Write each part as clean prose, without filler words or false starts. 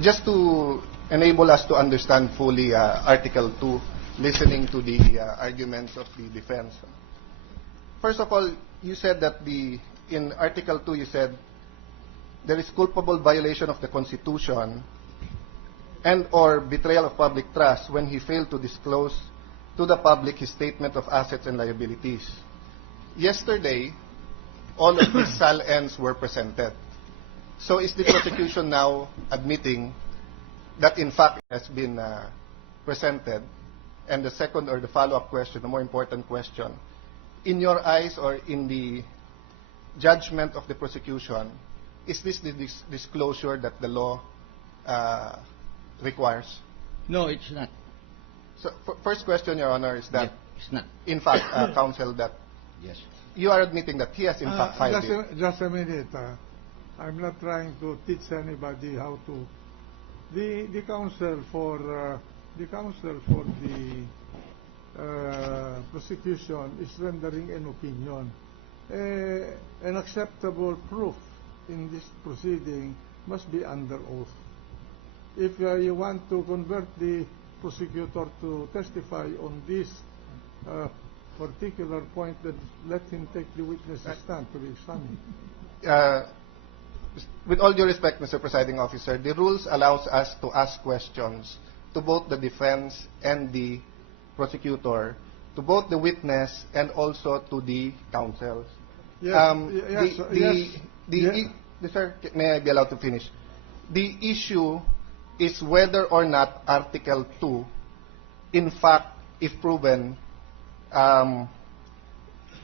Just to enable us to understand fully Article 2, listening to the arguments of the defense. First of all, you said that in Article 2, you said there is culpable violation of the Constitution and or betrayal of public trust when he failed to disclose to the public his statement of assets and liabilities. Yesterday, all of these SALNs were presented. So is the prosecution now admitting that in fact it has been presented? And the second or the follow-up question, the more important question, in your eyes or in the judgment of the prosecution, is this the disclosure that the law requires? No, it's not. So first question, Your Honor, is that it's not. in fact, counsel, that Yes. you are admitting that he has in fact filed it. Just a minute. I'm not trying to teach anybody how to. The counsel for the prosecution is rendering an opinion. An acceptable proof in this proceeding must be under oath. If you want to convert the prosecutor to testify on this particular point, then let him take the witness's stand to be examined. With all due respect, Mr. Presiding Officer, the rules allows us to ask questions to both the defense and the prosecutor, to both the witness and also to the counsel. Yes, Sir, may I be allowed to finish? The issue is whether or not Article 2, in fact, if proven,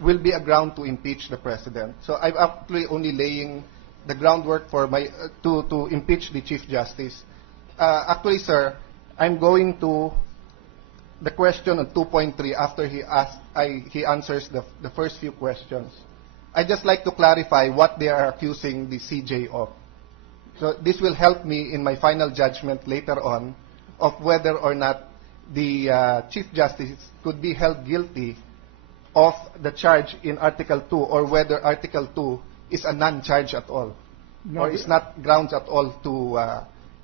will be a ground to impeach the President. So I'm actually only laying the groundwork for my to impeach the Chief Justice. Actually, sir, I'm going to the question on 2.3 after he answers the first few questions. I just like to clarify what they are accusing the CJ of. So this will help me in my final judgment later on of whether or not the Chief Justice could be held guilty of the charge in Article 2 or whether Article 2 is a non-charge at all, No, or is not grounds at all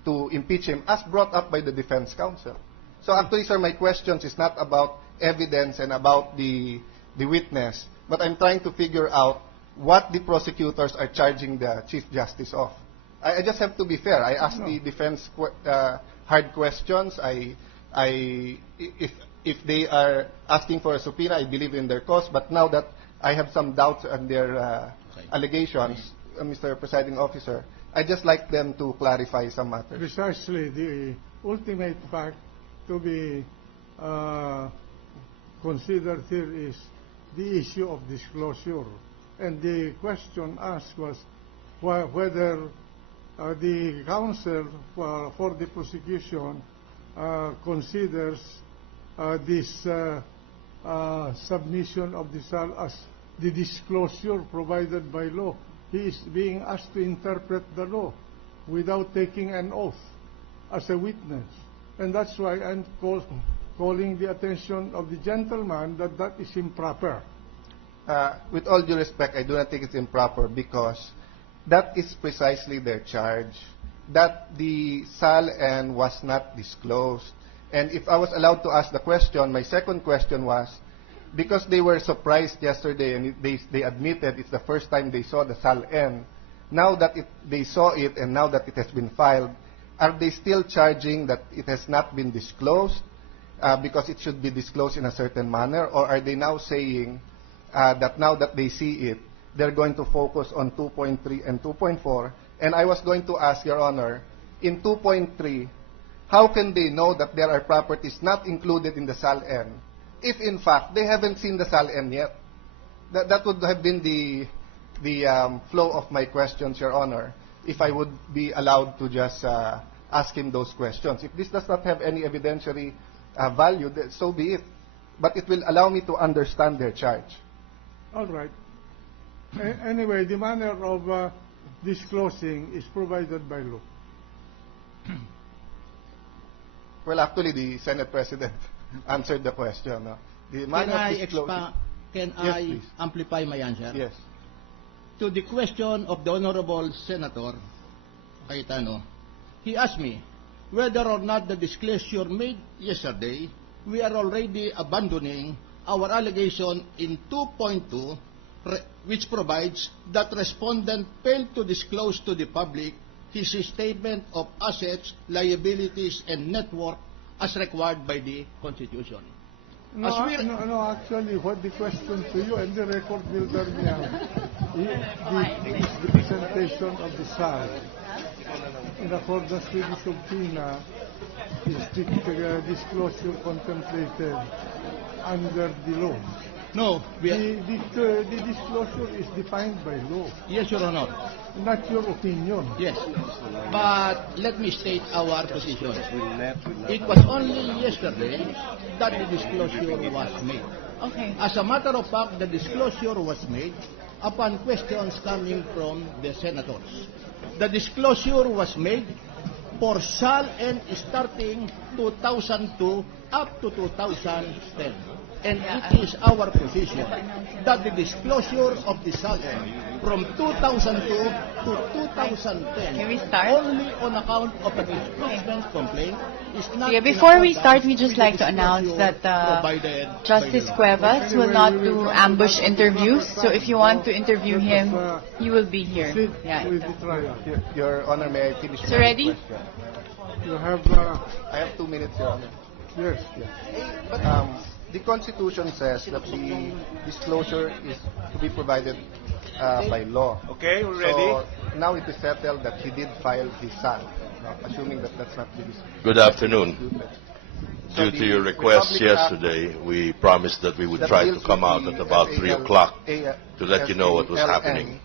to impeach him, as brought up by the defense counsel. So actually, sir, my questions is not about evidence and about the witness, but I'm trying to figure out what the prosecutors are charging the Chief Justice of. I just have to be fair. I asked the defense hard questions. If they are asking for a subpoena, I believe in their cause, but now that I have some doubts on their allegations, Mr. Presiding Officer, I just like them to clarify some matters. Precisely, the ultimate fact to be considered here is the issue of disclosure. And the question asked was whether the counsel for the prosecution considers this submission of the SAL as the disclosure provided by law. He is being asked to interpret the law without taking an oath as a witness. And that's why I'm calling the attention of the gentleman that that is improper. With all due respect, I do not think it's improper because that is precisely their charge, that the SALN was not disclosed. And if I was allowed to ask the question, my second question was, because they were surprised yesterday and they admitted it's the first time they saw the SALN, now that they saw it and now that it has been filed, are they still charging that it has not been disclosed because it should be disclosed in a certain manner? Or are they now saying that now that they see it, they're going to focus on 2.3 and 2.4? And I was going to ask, Your Honor, in 2.3, how can they know that there are properties not included in the SALN if, in fact, they haven't seen the SALN yet? That would have been the flow of my questions, Your Honor, if I would be allowed to just ask him those questions. If this does not have any evidentiary value, so be it. But it will allow me to understand their charge. All right. Anyway, the manner of disclosing is provided by law. Well, actually, the Senate President answered the question. No? The Can manner of I, disclosing. can Yes, I please. amplify my answer? Yes. To the question of the Honorable Senator Cayetano, he asked me whether or not the disclosure made yesterday, we are already abandoning our allegation in 2.2, which provides that respondent failed to disclose to the public his statement of assets, liabilities, and net worth as required by the Constitution. No, actually, what the question to you, and the record will bear me out, the presentation of the SAL in accordance with the subpoena is the disclosure contemplated under the law. No, The disclosure is defined by law, yes, Your Honor. not your opinion. Yes, but let me state our position. It was only yesterday that the disclosure was made. Okay. As a matter of fact, the disclosure was made upon questions coming from the senators. The disclosure was made for SALN starting 2002 up to 2010. And it is our position that the disclosure of the SALN from 2002 to 2010 Can we start? only on account of the disbursement complaint is not Yeah, in before we accordance start, we just with the like to announce disclosure that provided by Justice the law. Cuevas will not do ambush interviews. So if you want to interview him, he will be here. Sit Yeah. with the trial. Your Honor, may I finish So my ready? question? You have, I have 2 minutes, Your Honor. yes. But the Constitution says that the disclosure is to be provided by law. Okay, we're ready. So now it is settled that he did file his SAL, assuming that that's not the Good afternoon. So Due the to your request Republic Act yesterday, we promised that we would that try to deals come with out the at about 3 o'clock to let you know what was SALN happening.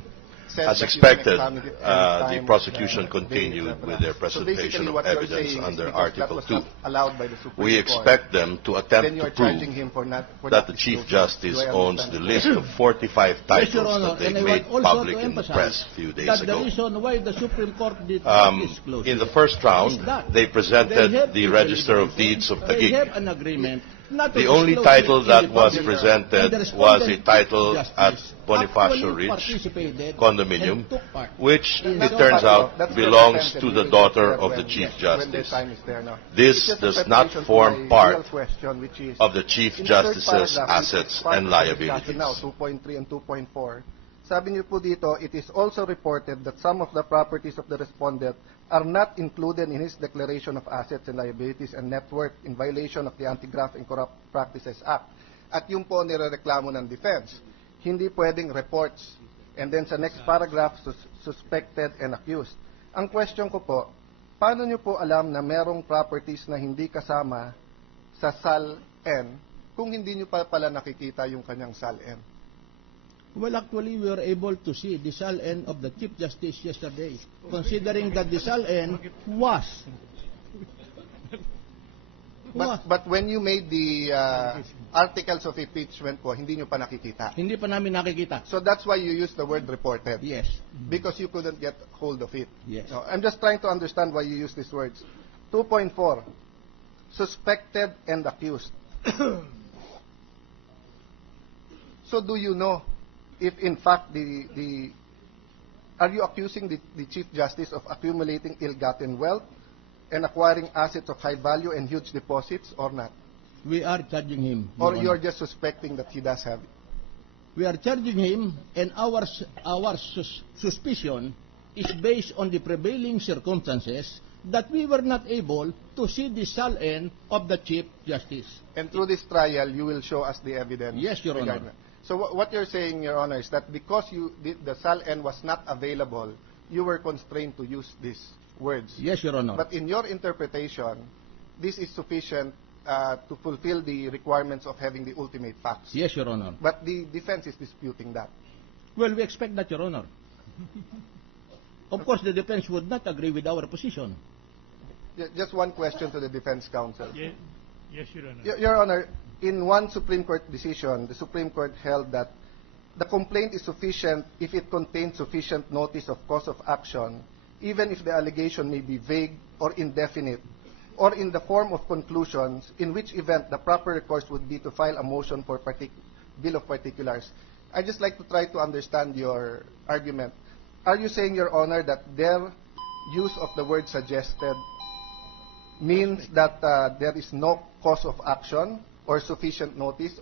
says As that you can expected, examine it the anytime prosecution that continued they- with their So presentation basically of what you're evidence saying is under because that Article was 2. not allowed by the Supreme We Court, expect them to then attempt you to are charging prove him for not that the Chief Justice Do I owns understand the correctly? list of 45 Yes, Your titles Honor, that they and I made want also public to in the emphasize press a few days that the ago. reason why the Supreme Court did not disclose In the it first round, is that they they presented have the a Register of deliberation, Deeds of they Taguig. have an agreement not to The only disclose title it in that the was public, presented and the was a respondent title Justice at Bonifacio actually Ridge participated condominium, and took part. which in it the- turns out That's the belongs defense to and the we will daughter get there of the when- Chief when the Justice. time is there now. This It's just a does not preparation to form my part real question, which is, of the Chief in the third Justice's paragraph, which assets is part and of the liabilities. discussion Now, 2.3 and 2.4. Sabi niyo po dito, it is also reported that some of the properties of the respondent are not included in his declaration of assets and liabilities and net worth in violation of the Anti-Graft and Corrupt Practices Act. At yung po nirereklamo ng defense, hindi pwedeng reports. And then sa next paragraph, suspected and accused. Ang question ko po, paano nyo po alam na merong properties na hindi kasama sa SALN kung hindi nyo pa pala nakikita yung kanyang SALN? Well, actually, we were able to see the SALN of the Chief Justice yesterday, considering that the SALN was. But when you made the articles of impeachment po, hindi nyo pa nakikita. Hindi pa namin nakikita. So that's why you use the word reported. Yes. Because you couldn't get hold of it. Yes. No, I'm just trying to understand why you use these words. 2.4, suspected and accused. So do you know if in fact are you accusing the Chief Justice of accumulating ill-gotten wealth and acquiring assets of high value and huge deposits or not? We are charging him. Or Your you're Honor. just suspecting that he does have it? We are charging him, and our suspicion is based on the prevailing circumstances that we were not able to see the SALN of the Chief Justice. And through this trial, you will show us the evidence? Yes, Your regarding Honor. that. So what you're saying, Your Honor, is that because the SALN was not available, you were constrained to use these words. Yes, Your Honor. But in your interpretation, this is sufficient to fulfill the requirements of having the ultimate facts. Yes, Your Honor. But the defense is disputing that. Well, we expect that, Your Honor. Of course, the defense would not agree with our position. Just one question to the defense counsel. Yes, Your Honor. Your Honor, in one Supreme Court decision, the Supreme Court held that the complaint is sufficient if it contains sufficient notice of cause of action, even if the allegation may be vague or indefinite, or in the form of conclusions, in which event the proper recourse would be to file a motion for bill of particulars. I'd just like to try to understand your argument. Are you saying, Your Honor, that their use of the word suggested means that there is no cause of action or sufficient notice?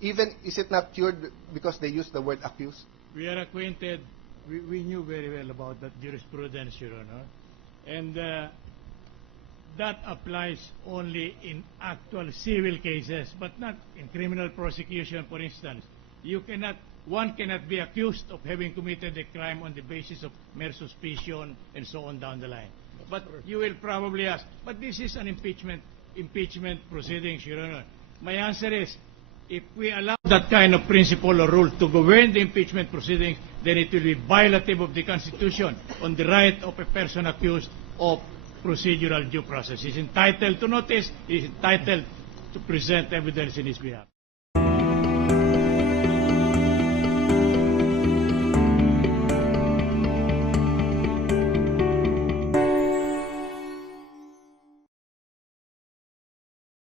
Even, is it not cured because they use the word accused? We are acquainted, we knew very well about that jurisprudence, Your Honor. And that applies only in actual civil cases, but not in criminal prosecution, for instance. One cannot be accused of having committed a crime on the basis of mere suspicion and so on down the line. But you will probably ask, but this is an impeachment proceedings, Your Honor. My answer is, if we allow that kind of principle or rule to govern the impeachment proceedings, then it will be violative of the Constitution on the right of a person accused of procedural due process. He is entitled to notice, he is entitled to present evidence in his behalf.